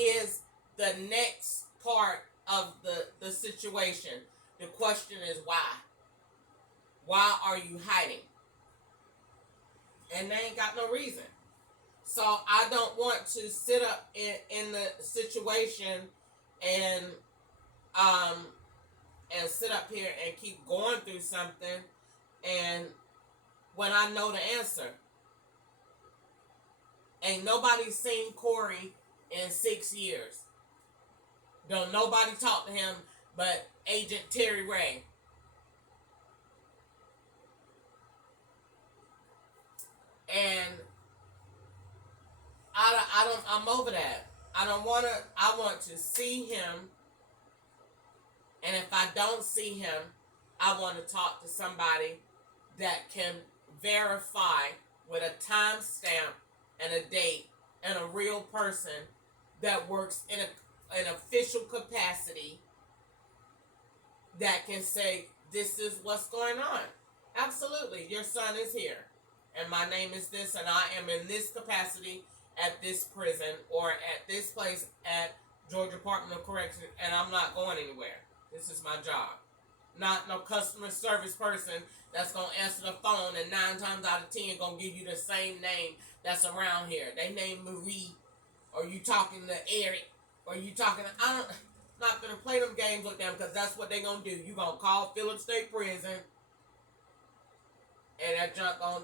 is the next part of the situation. The question is why? Why are you hiding? And they ain't got no reason. So I don't want to sit up in the situation and um and sit up here and keep going through something and when I know the answer. Ain't nobody seen Corey in 6 years. Don't nobody talk to him but Agent Terry Ray. And I'm over that. I want to see him. And if I don't see him, I want to talk to somebody that can verify with a timestamp and a date and a real person that works in an official capacity that can say, this is what's going on. Absolutely, your son is here. And my name is this, and I am in this capacity at this prison or at this place at Georgia Department of Correction, and I'm not going anywhere. This is my job. Not no customer service person that's going to answer the phone and 9 times out of 10 going to give you the same name that's around here. They name Marie, or you talking to Eric, or you talking to... I'm not going to play them games with them because that's what they going to do. You going to call Phillips State Prison, and that junk on...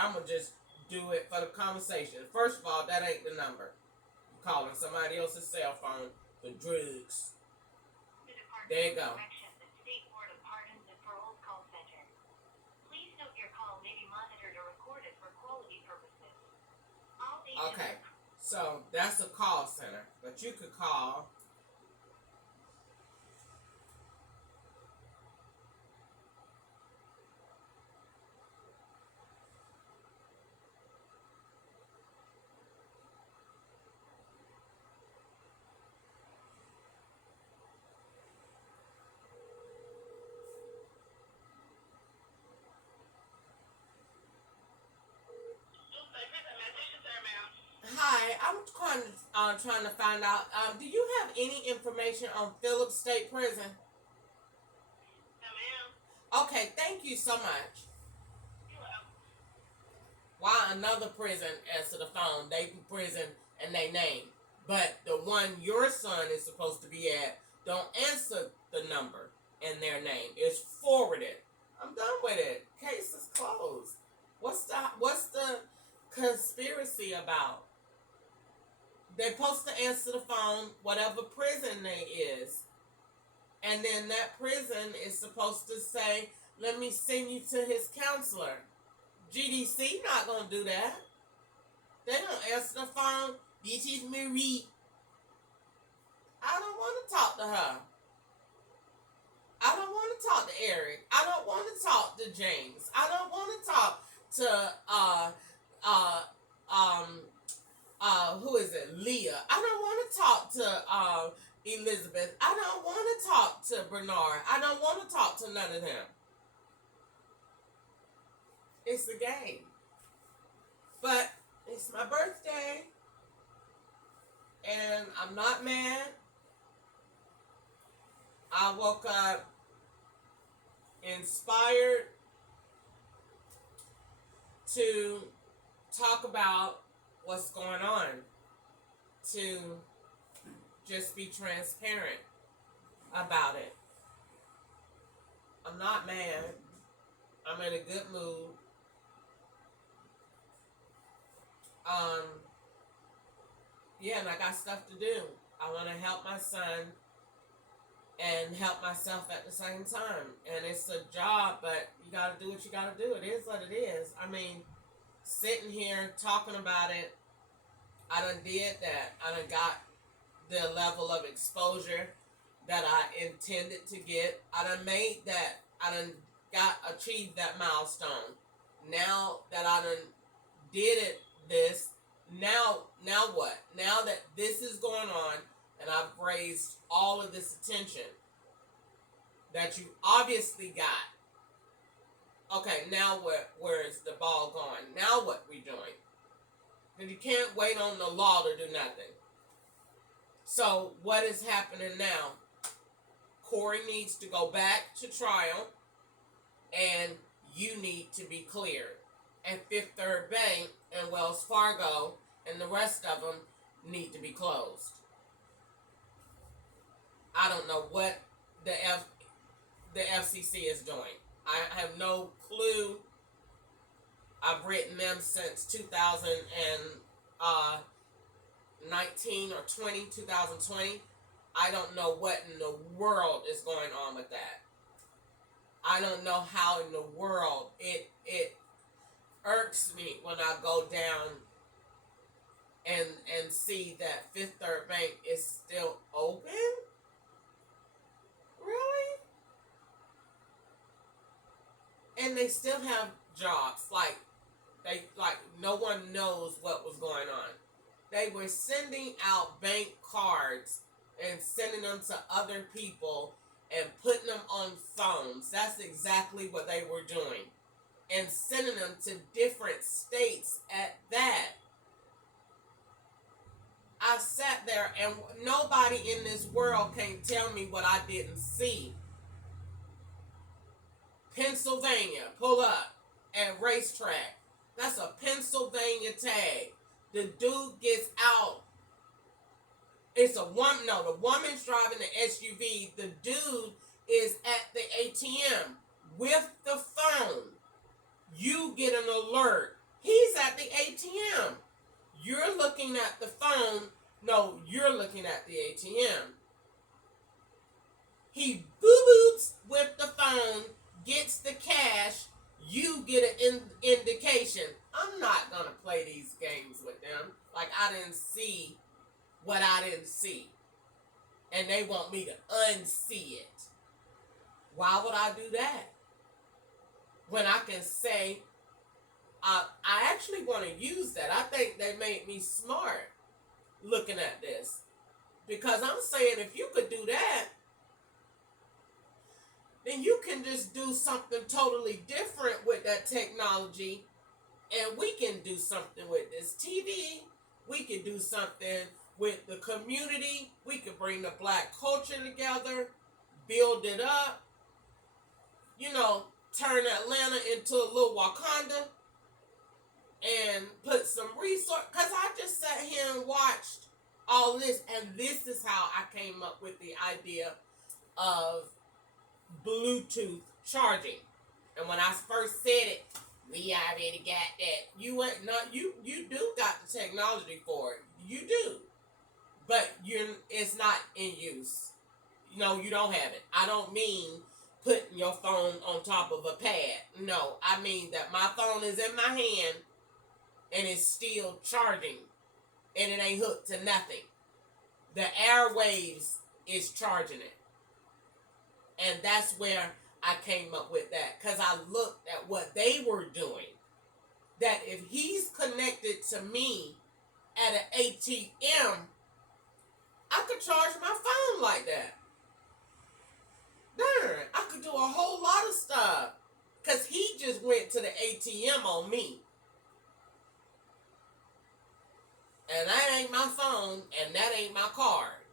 I'm going to just do it for the conversation. First of all, that ain't the number. You're calling somebody else's cell phone for drugs. There you go. Okay, so that's a call center, but you could call Hi, I'm trying to find out. Do you have any information on Phillips State Prison? Okay, thank you so much. Why another prison answer the phone? They prison and they name, but the one your son is supposed to be at don't answer the number and their name. It's forwarded. I'm done with it. Case is closed. What's the conspiracy about? They're supposed to answer the phone, whatever prison they is. And then that prison is supposed to say, let me send you to his counselor. GDC not going to do that. They don't answer the phone. This is Marie. I don't want to talk to her. I don't want to talk to Eric. I don't want to talk to James. I don't want to talk to who is it? Leah. I don't want to talk to Elizabeth. I don't want to talk to Bernard. I don't want to talk to none of them. It's a game. But it's my birthday. And I'm not mad. I woke up inspired to talk about what's going on, to just be transparent about it. I'm not mad. I'm in a good mood. Yeah, and I got stuff to do. I want to help my son and help myself at the same time. And it's a job, but you got to do what you got to do. It is what it is. I mean, sitting here talking about it, I done did that. I done got the level of exposure that I intended to get. I done made that. I done achieved that milestone. Now that I done did it, now what? Now that this is going on and I've raised all of this attention that you obviously got. Okay, now where is the ball going? Now what we doing? Because you can't wait on the law to do nothing. So what is happening now? Corey needs to go back to trial, and you need to be cleared. And Fifth Third Bank and Wells Fargo and the rest of them need to be closed. I don't know what the FCC is doing. I have no clue. I've written them since 2019 or 2020. I don't know what in the world is going on with that. I don't know how in the world it irks me when I go down and see that Fifth Third Bank is still open. Really? And they still have jobs. Like no one knows what was going on. They were sending out bank cards and sending them to other people and putting them on phones. That's exactly what they were doing. And sending them to different states at that. I sat there and nobody in this world can tell me what I didn't see. Pennsylvania, pull up at racetrack. That's a Pennsylvania tag. The dude gets out. It's a woman. No, the woman's driving the SUV. The dude is at the ATM with the phone. You get an alert. He's at the ATM. You're looking at the phone. No, you're looking at the ATM. He boo-boots with the phone, gets the cash. You get an indication. I'm not going to play these games with them. Like I didn't see what I didn't see. And they want me to unsee it. Why would I do that? When I can say, I actually want to use that. I think they made me smart looking at this. Because I'm saying if you could do that, then you can just do something totally different with that technology. And we can do something with this TV. We can do something with the community. We can bring the black culture together, build it up, turn Atlanta into a little Wakanda and put some resource. Because I just sat here and watched all this, and this is how I came up with the idea of Bluetooth charging. And when I first said it, we already got that. You do got the technology for it. You do. But it's not in use. No, you don't have it. I don't mean putting your phone on top of a pad. No, I mean that my phone is in my hand and it's still charging and it ain't hooked to nothing. The airwaves is charging it. And that's where I came up with that. Because I looked at what they were doing. That if he's connected to me at an ATM, I could charge my phone like that. Darn, I could do a whole lot of stuff. Because he just went to the ATM on me. And that ain't my phone, and that ain't my card.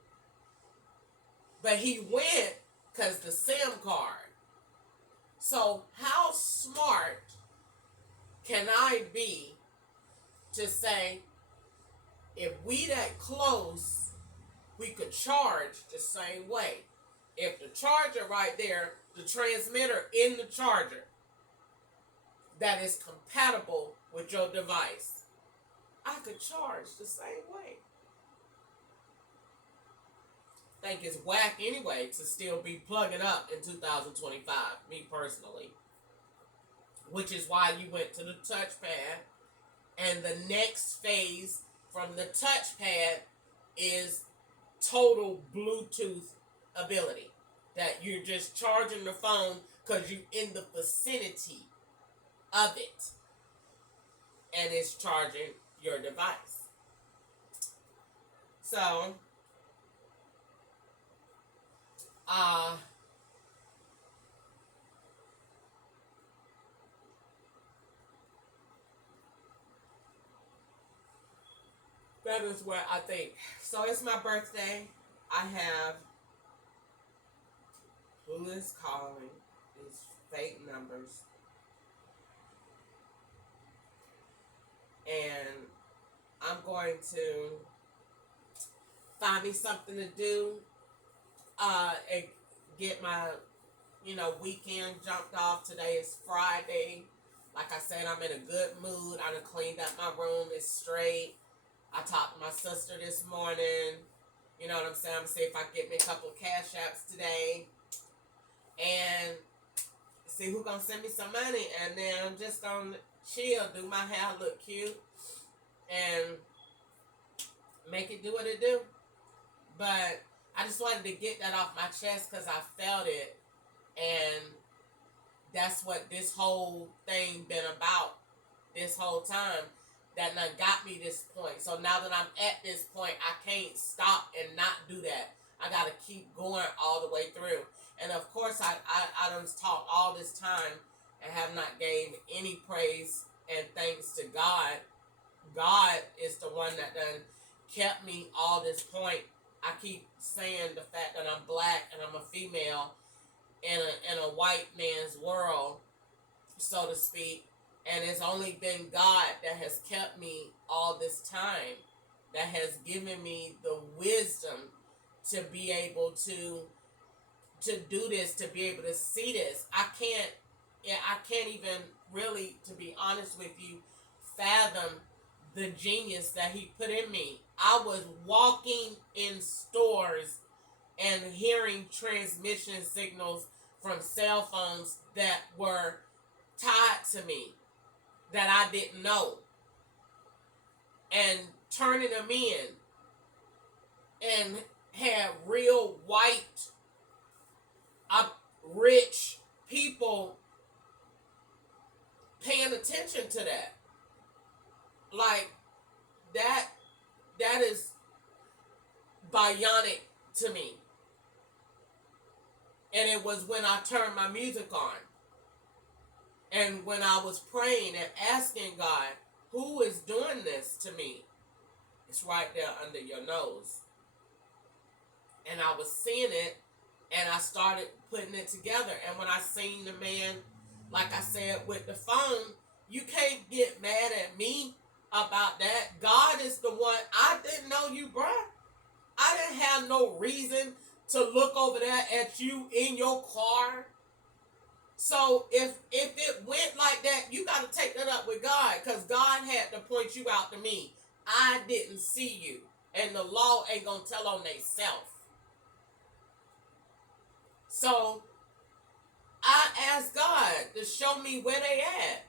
But he went because the SIM card. So how smart can I be to say, if we that close, we could charge the same way. If the charger right there, the transmitter in the charger, that is compatible with your device, I could charge the same way. I think it's whack anyway to still be plugging up in 2025, me personally. Which is why you went to the touchpad. And the next phase from the touchpad is total Bluetooth ability. That you're just charging the phone because you're in the vicinity of it. And it's charging your device. So, That is what I think. So it's my birthday. I have who is calling these fake numbers, and I'm going to find me something to do and get my weekend jumped off. Today is Friday. Like I said, I'm in a good mood. I done cleaned up my room. It's straight. I talked to my sister this morning. You know what I'm saying? I'm gonna see if I can get me a couple of cash apps today. And see who gonna send me some money. And then I'm just gonna chill, do my hair look cute, and make it do what it do. But I just wanted to get that off my chest because I felt it. And that's what this whole thing been about this whole time. That done got me this point. So now that I'm at this point, I can't stop and not do that. I got to keep going all the way through. And of course, I done talked all this time and have not gave any praise and thanks to God. God is the one that done kept me all this point. I keep saying the fact that I'm black and I'm a female in a white man's world, so to speak. And it's only been God that has kept me all this time, that has given me the wisdom to be able to do this, to be able to see this. I can't even really, to be honest with you, fathom the genius that he put in me. I was walking in stores and hearing transmission signals from cell phones that were tied to me that I didn't know, and turning them in, and had real white, rich people paying attention to that. Like that is bionic to me. And it was when I turned my music on. And when I was praying and asking God, who is doing this to me? It's right there under your nose. And I was seeing it, and I started putting it together. And when I seen the man, like I said, with the phone, you can't get mad at me about that. God is the one. I didn't know you, bruh. I didn't have no reason to look over there at you in your car. So if it went like that, you got to take that up with God, because God had to point you out to me. I didn't see you, and the law ain't gonna tell on theyself. So I asked God to show me where they at,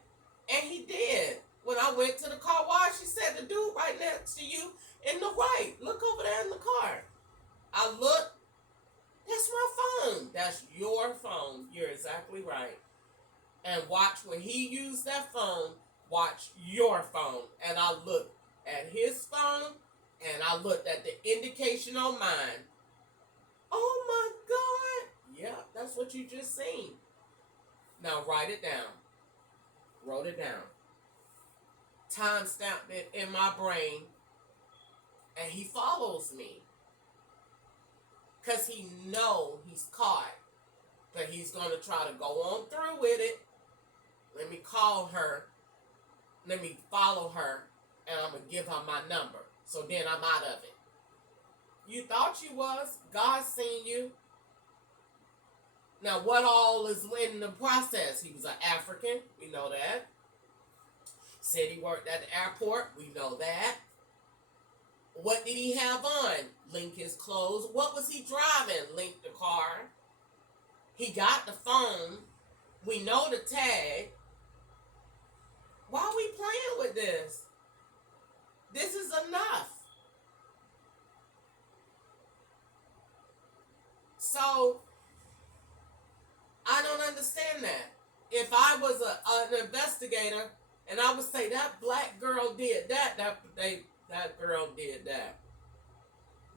and he did. When I went to the car wash, he said, the dude right next to you in the right, look over there in the car. I looked. That's my phone. That's your phone. You're exactly right. And watch when he used that phone, watch your phone. And I looked at his phone, and I looked at the indication on mine. Oh my God. Yeah, that's what you just seen. Now write it down. Wrote it down. Time stamped it in my brain. And he follows me. Because he know he's caught. But he's going to try to go on through with it. Let me call her. Let me follow her. And I'm going to give her my number. So then I'm out of it. You thought you was. God seen you. Now what all is in the process? He was an African. We know that. Said he worked at the airport. We know that. What did he have on? Link his clothes. What was he driving? Link the car. He got the phone. We know the tag. Why are we playing with this? This is enough. So, I don't understand that. If I was an investigator, and I would say that black girl did that girl did that.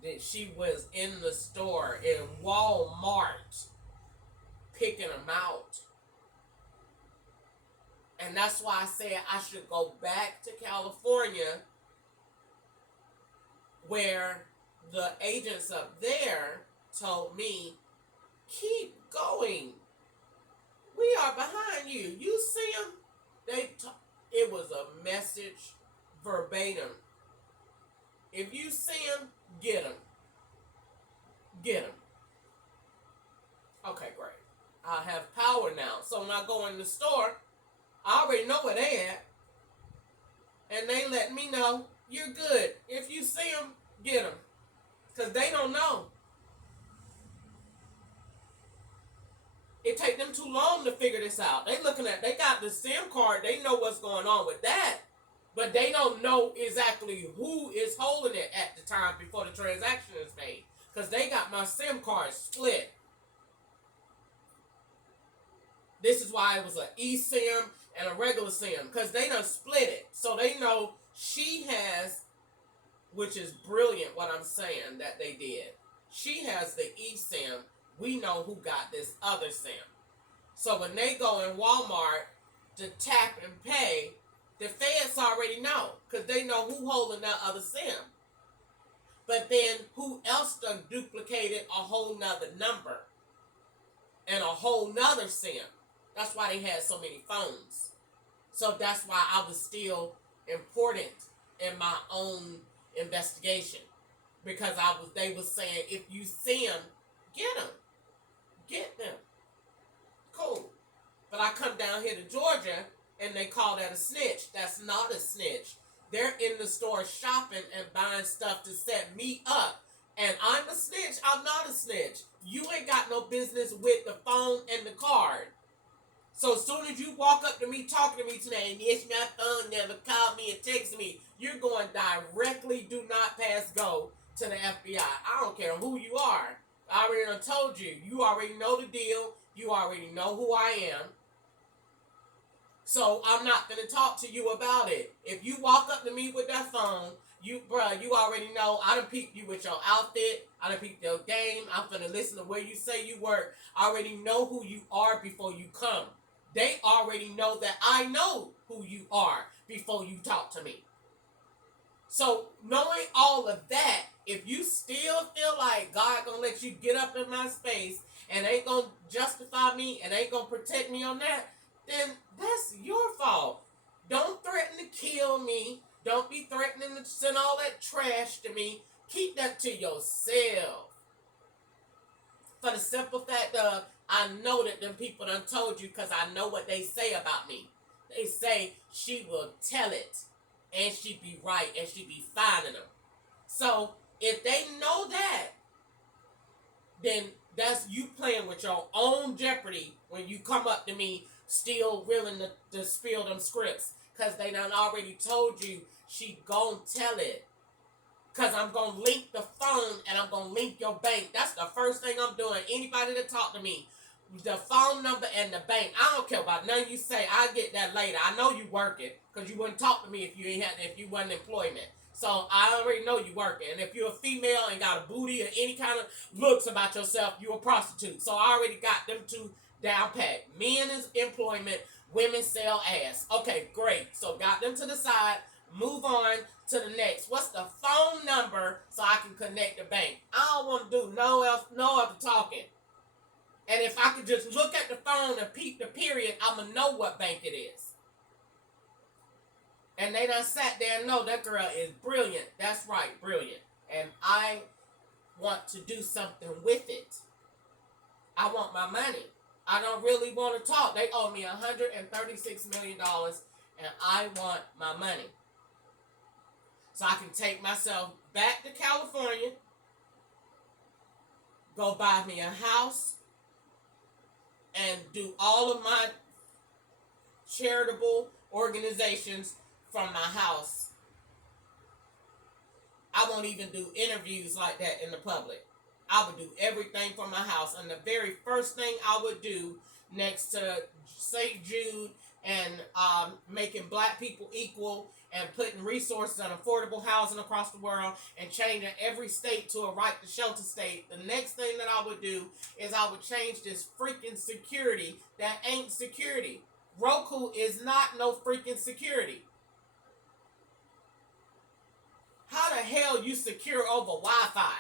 That she was in the store in Walmart picking them out. And that's why I said I should go back to California where the agents up there told me, keep going. We are behind you. You see them? It was a message verbatim. If you see them, get them. Get them. Okay, great. I have power now. So when I go in the store, I already know where they at. And they let me know, you're good. If you see them, get them. Because they don't know. It take them too long to figure this out. They got the SIM card. They know what's going on with that. But they don't know exactly who is holding it at the time before the transaction is made. Because they got my SIM card split. This is why it was an eSIM and a regular SIM. Because they done split it. So they know she has, which is brilliant what I'm saying that they did. She has the eSIM. We know who got this other SIM. So when they go in Walmart to tap and pay, the feds already know. Because they know who holding that other SIM. But then who else done duplicated a whole nother number and a whole nother SIM. That's why they had so many phones. So that's why I was still important in my own investigation. Because they was saying, if you see them, get them. Get them. Cool. But I come down here to Georgia and they call that a snitch. That's not a snitch. They're in the store shopping and buying stuff to set me up. And I'm a snitch. I'm not a snitch. You ain't got no business with the phone and the card. So as soon as you walk up to me talking to me today, and yes, my phone never called me and texted me, you're going directly, do not pass go to the FBI. I don't care who you are. I already done told you. You already know the deal. You already know who I am. So I'm not going to talk to you about it. If you walk up to me with that phone, you already know. I done peeped you with your outfit. I done peeped your game. I'm going to listen to where you say you work. I already know who you are before you come. They already know that I know who you are before you talk to me. So knowing all of that, if you still feel like God gonna let you get up in my space and ain't gonna justify me and ain't gonna protect me on that, then that's your fault. Don't threaten to kill me. Don't be threatening to send all that trash to me. Keep that to yourself. For the simple fact of, I know that them people done told you because I know what they say about me. They say she will tell it. And she be right. And she be finding them. So, if they know that, then that's you playing with your own jeopardy when you come up to me still willing to spill them scripts. Because they done already told you she gon' tell it. Because I'm going to link the phone and I'm going to link your bank. That's the first thing I'm doing. Anybody that talk to me, the phone number and the bank. I don't care about none you say. I'll get that later. I know you working because you wouldn't talk to me if you wasn't employment. So I already know you working. And if you're a female and got a booty or any kind of looks about yourself, you're a prostitute. So I already got them two down pat. Men is employment. Women sell ass. Okay, great. So got them to the side. Move on to the next. What's the phone number so I can connect the bank? I don't want to do no other talking. And if I could just look at the phone and peep the period, I'm going to know what bank it is. And they done sat there and know that girl is brilliant. That's right, brilliant. And I want to do something with it. I want my money. I don't really want to talk. They owe me $136 million and I want my money. So I can take myself back to California, go buy me a house, and do all of my charitable organizations from my house. I won't even do interviews like that in the public. I would do everything from my house. And the very first thing I would do next to St. Jude and making black people equal and putting resources on affordable housing across the world and changing every state to a right to shelter state. The next thing that I would do is I would change this freaking security that ain't security. Roku is not no freaking security. How the hell you secure over Wi-Fi?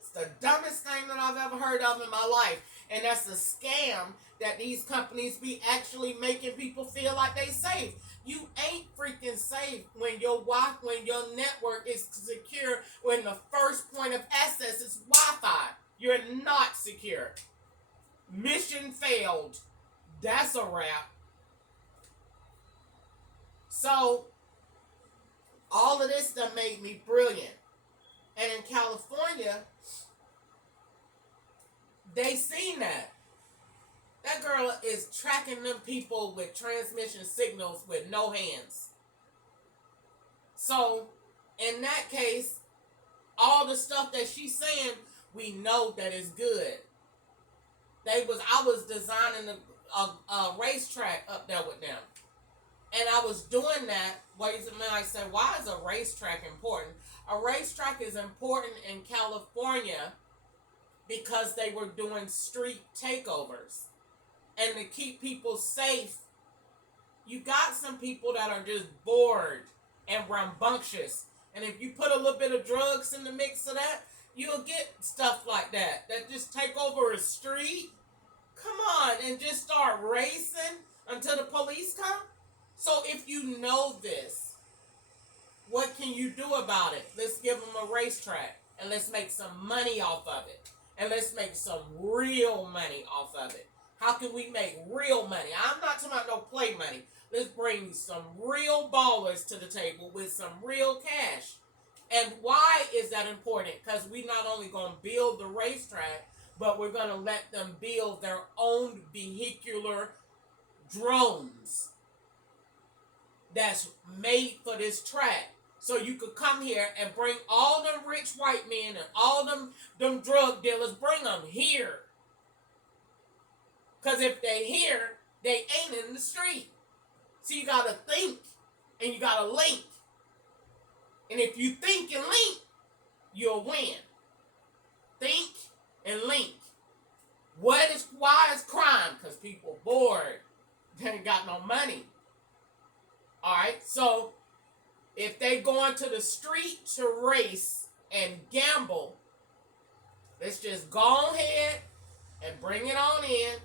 It's the dumbest thing that I've ever heard of in my life. And that's a scam that these companies be actually making people feel like they safe. You ain't freaking safe when your network is secure, when the first point of access is Wi-Fi. You're not secure. Mission failed. That's a wrap. So all of this stuff made me brilliant. And in California, they seen that. That girl is tracking them people with transmission signals with no hands. So, in that case, all the stuff that she's saying, we know that is good. I was designing a racetrack up there with them. And I was doing that. I said, why is a racetrack important? A racetrack is important in California because they were doing street takeovers. And to keep people safe, you got some people that are just bored and rambunctious. And if you put a little bit of drugs in the mix of that, you'll get stuff like that just take over a street. Come on, and just start racing until the police come. So if you know this, what can you do about it? Let's give them a racetrack and let's make some money off of it. And let's make some real money off of it. How can we make real money? I'm not talking about no play money. Let's bring some real ballers to the table with some real cash. And why is that important? Because we not only going to build the racetrack, but we're going to let them build their own vehicular drones that's made for this track. So you could come here and bring all them rich white men and all them drug dealers, bring them here. Because if they here, they ain't in the street. So you got to think and you got to link. And if you think and link, you'll win. Think and link. Why is crime? Because people bored. They ain't got no money. All right, so if they go into the street to race and gamble, let's just go ahead and bring it on in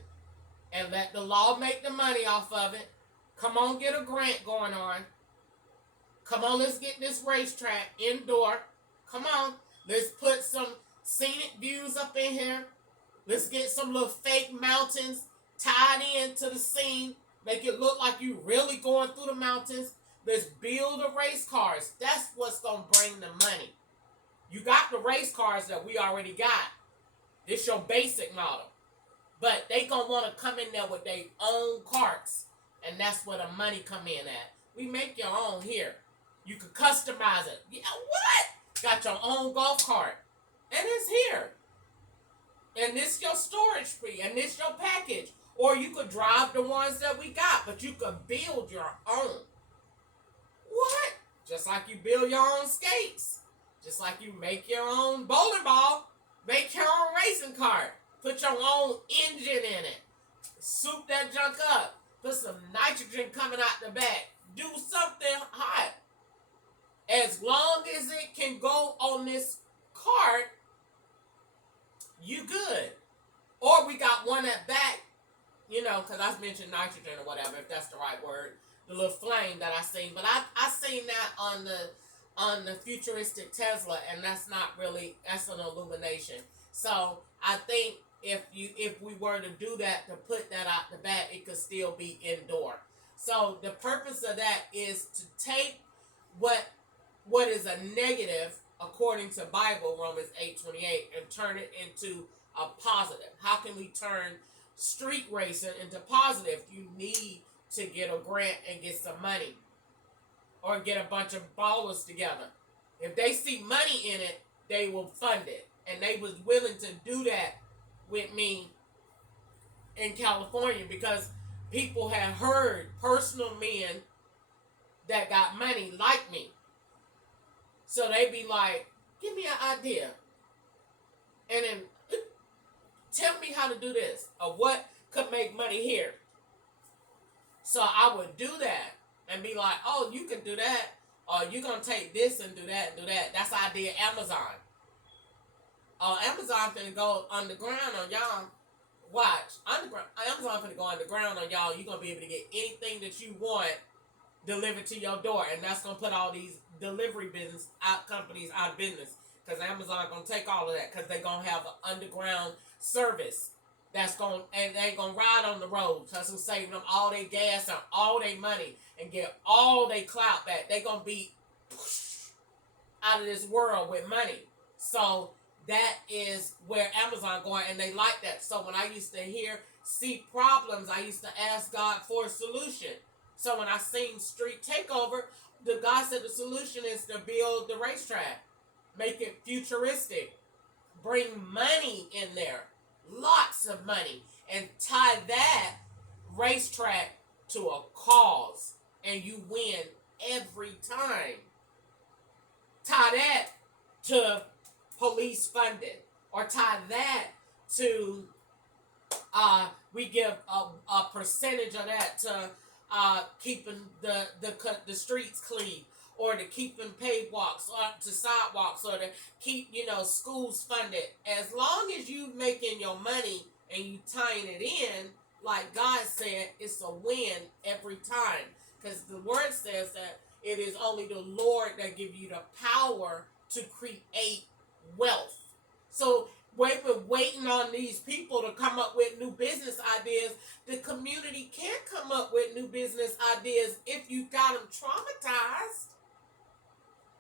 and let the law make the money off of it. Come on, get a grant going on. Come on, let's get this racetrack indoor. Come on, let's put some scenic views up in here. Let's get some little fake mountains tied into the scene. Make it look like you really going through the mountains. Let's build the race cars. That's what's going to bring the money. You got the race cars that we already got. This your basic model. But they going to want to come in there with their own carts. And that's where the money come in at. We make your own here. You could customize it. Yeah, what? Got your own golf cart. And it's here. And this your storage fee. And this your package. Or you could drive the ones that we got. But you could build your own. What? Just like you build your own skates. Just like you make your own bowling ball. Make your own racing cart. Put your own engine in it. Soup that junk up. Put some nitrogen coming out the back. Do something hot. As long as it can go on this cart, you good. Or we got one at back, because I mentioned nitrogen or whatever, if that's the right word. The little flame that I seen. But I seen that on the futuristic Tesla, and that's an illumination. So I think if we were to do that, to put that out the back, it could still be indoor. So the purpose of that is to take what is a negative, according to Bible, Romans 8:28, and turn it into a positive. How can we turn street racing into positive? You need to get a grant and get some money. Or get a bunch of ballers together. If they see money in it, they will fund it. And they was willing to do that with me in California because people had heard personal men that got money like me. So they be like, give me an idea. And then tell me how to do this. Or what could make money here. So I would do that and be like, oh, you can do that. You're going to take this and do that and do that. That's how I did Amazon. Amazon finna go underground on y'all. Watch. Amazon finna go underground on y'all. You're going to be able to get anything that you want delivered to your door. And that's going to put all these delivery companies out of business. Because Amazon going to take all of that. Because they're going to have an underground service. And they ain't going to ride on the roads. That's going to save them all their gas and all their money. And get all their clout back. They're going to be out of this world with money. So that is where Amazon going, and they like that. So when I used to see problems, I used to ask God for a solution. So when I seen Street Takeover, the God said the solution is to build the racetrack, make it futuristic, bring money in there, lots of money, and tie that racetrack to a cause, and you win every time. Tie that to police funding, or tie that to we give a percentage of that to keeping the streets clean, or to keeping paved walks, or to sidewalks, or to keep schools funded. As long as you making your money and you tying it in, like God said, it's a win every time, because the word says that it is only the Lord that gives you the power to create wealth. So we've been waiting on these people to come up with new business ideas. The community can't come up with new business ideas if you got them traumatized.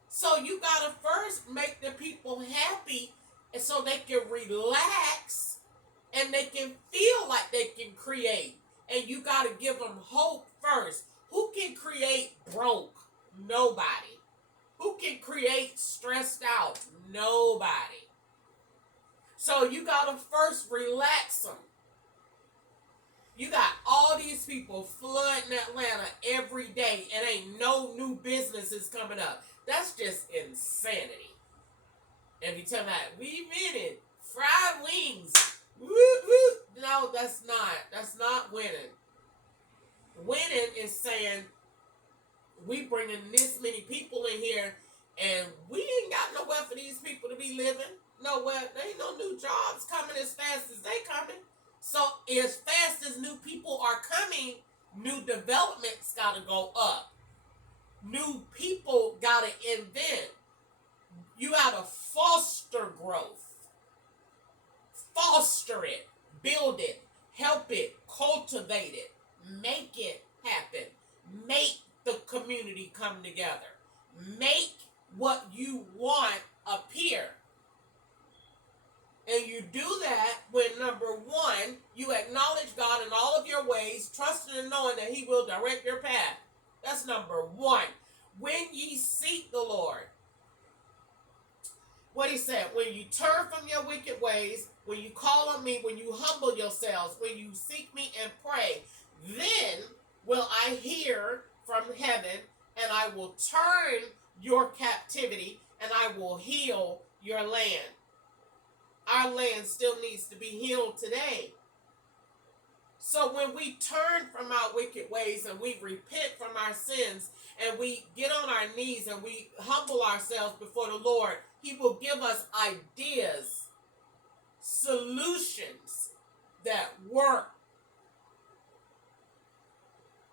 So you got to first make the people happy, and so they can relax and they can feel like they can create. And you got to give them hope first. Who can create broke? Nobody. Who can create stressed out? Nobody. So you got to first relax them. You got all these people flooding Atlanta every day, and ain't no new businesses coming up. That's just insanity. And you tell me that we minute fried wings. Woo, woo. No, that's not. That's not winning. Winning is saying we bringing this many people in here, and we ain't got nowhere for these people to be living. Nowhere. There ain't no new jobs coming as fast as they coming. So as fast as new people are coming, new developments got to go up. New people got to invent. You got to foster growth. Foster it. Build it. Help it. Cultivate it. Make it happen. Make the community come together. Make what you want appear. And you do that when, number one, you acknowledge God in all of your ways, trusting and knowing that He will direct your path. That's number one. When ye seek the Lord. What He said, when you turn from your wicked ways, when you call on me, when you humble yourselves, when you seek me and pray, then will I hear from heaven, and I will turn your captivity, and I will heal your land. Our land still needs to be healed today. So when we turn from our wicked ways and we repent from our sins and we get on our knees and we humble ourselves before the Lord, He will give us ideas, solutions that work.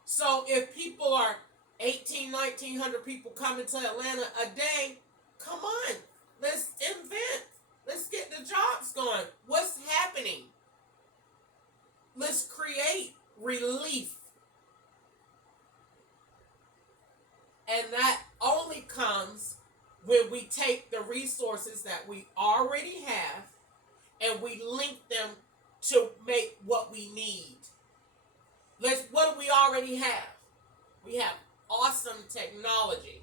So if people are 1,900 people coming to Atlanta a day, come on, let's invent. Let's get the jobs going. What's happening? Let's create relief. And that only comes when we take the resources that we already have and we link them to make what we need. What do we already have? We have awesome technology.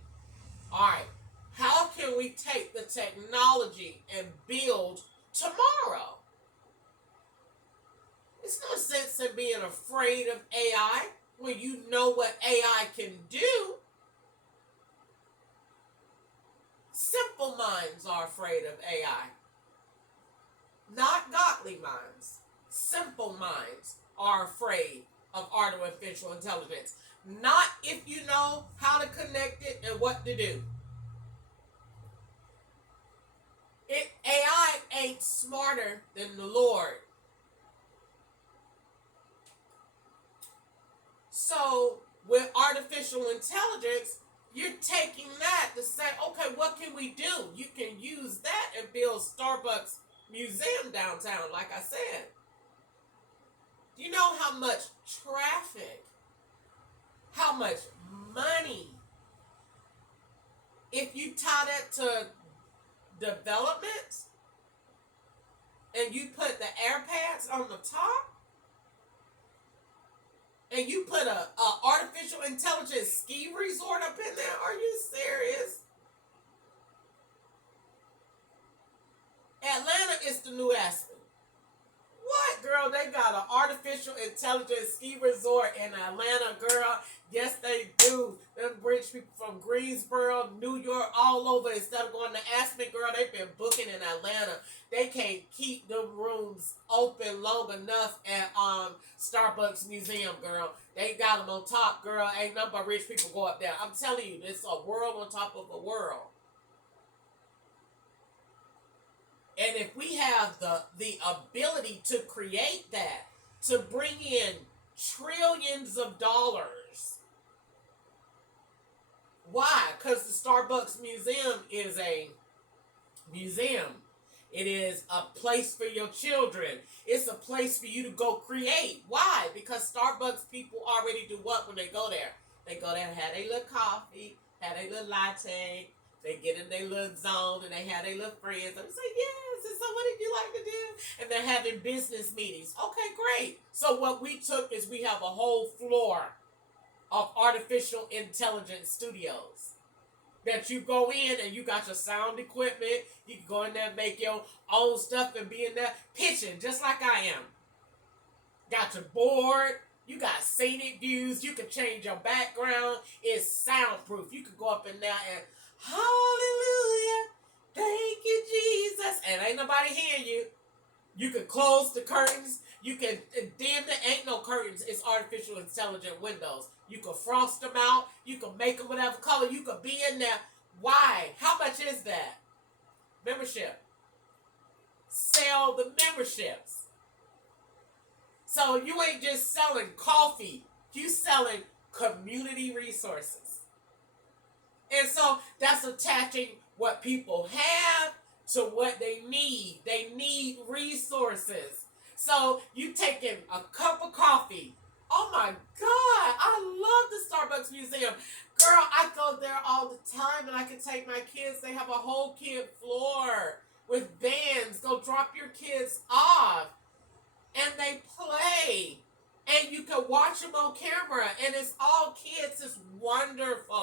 All right. How can we take the technology and build tomorrow? There's no sense in being afraid of AI when you know what AI can do. Simple minds are afraid of AI. Not godly minds. Simple minds are afraid of artificial intelligence. not if you know how to connect it and what to do. AI ain't smarter than the Lord. So with artificial intelligence, you're taking that to say, okay, what can we do? You can use that and build Starbucks museum downtown, like I said. Do you know how much traffic, how much money, if you tie that to development and you put the air pads on the top and you put a artificial intelligence ski resort up in there? Are you serious? Atlanta is the new Aspen. What, girl? They got an artificial intelligence ski resort in Atlanta, girl. Yes, they do. Them rich people from Greensboro, New York, all over. Instead of going to Aspen, girl, they've been booking in Atlanta. They can't keep the rooms open long enough at Starbucks Museum, girl. They got them on top, girl. Ain't nothing but rich people go up there. I'm telling you, it's a world on top of a world. And if we have the ability to create that, to bring in trillions of dollars, why? Because the Starbucks Museum is a museum. It is a place for your children. It's a place for you to go create. Why? Because Starbucks people already do what when they go there? They go there and have a little coffee, have a little latte. They get in their little zone and they have their little friends. And they say, yes, and so what did you like to do? And they're having business meetings. Okay, great. So what we took is we have a whole floor of artificial intelligence studios that you go in and you got your sound equipment. You can go in there and make your own stuff and be in there pitching just like I am. Got your board. You got scenic views. You can change your background. It's soundproof. You can go up in there and hallelujah, thank you, Jesus. And ain't nobody hearing you. You can close the curtains. You can dim the, ain't no curtains. It's artificial intelligent windows. You can frost them out. You can make them whatever color. You can be in there. Why? How much is that? Membership. Sell the memberships. So you ain't just selling coffee. You selling community resources. And so that's attaching what people have to what they need. They need resources. So you taking a cup of coffee. Oh my God, I love the Starbucks Museum. Girl, I go there all the time and I can take my kids. They have a whole kid floor with bands. Go drop your kids off and they play. And you can watch them on camera and it's all kids. It's wonderful.